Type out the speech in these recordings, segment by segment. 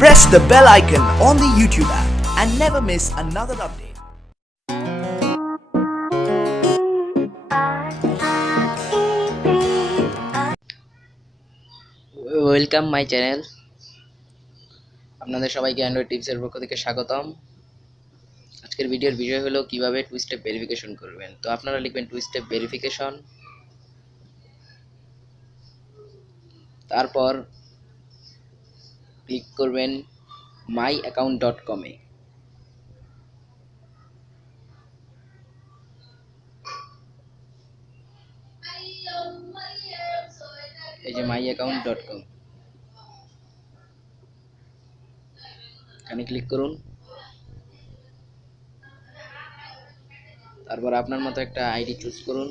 Press the bell icon on the YouTube app and never miss another update. Welcome my channel. আপনাদের সবাইকে অ্যান্ড্রয়েড টিপসের পক্ষ থেকে স্বাগতম। আজকের ভিডিওর বিষয় হলো কিভাবে টু স্টেপ ভেরিফিকেশন করবেন। তো আপনারা লিখবেন টু স্টেপ ভেরিফিকেশন, তারপর ক্লিক করবেন myaccount.com-এ। এই যে myaccount.com, এখানে ক্লিক করুন। তারপর আপনার মতো একটা আইডি চুজ করুন।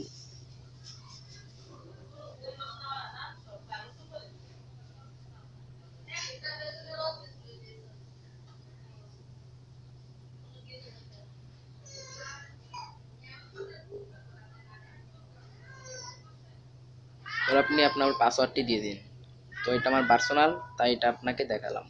এবার আপনি আপনার পাসওয়ার্ডটি দিয়ে দিন। তো এটা আমার পার্সোনাল, তাই এটা আপনাকে দেখালাম।